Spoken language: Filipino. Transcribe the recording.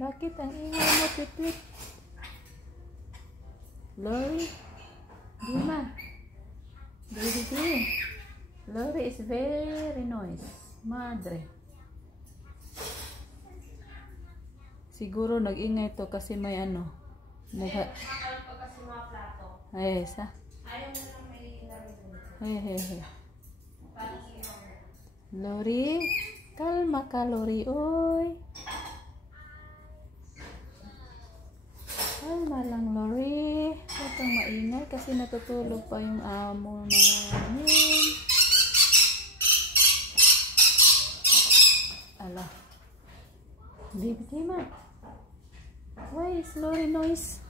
Bakit ang ingay mo, Twit-Twit? Lori? Dima? Baby. Lori is very noise. Madre. Siguro nag-ingay to kasi may ano. Ay, sa? Ay. Lori, kalma ka, Lori, oy. Kalma lang, Lori. Huwag kang maingay kasi natutulog pa yung amo namin. Ala. Baby Tima. Why is Lori noise?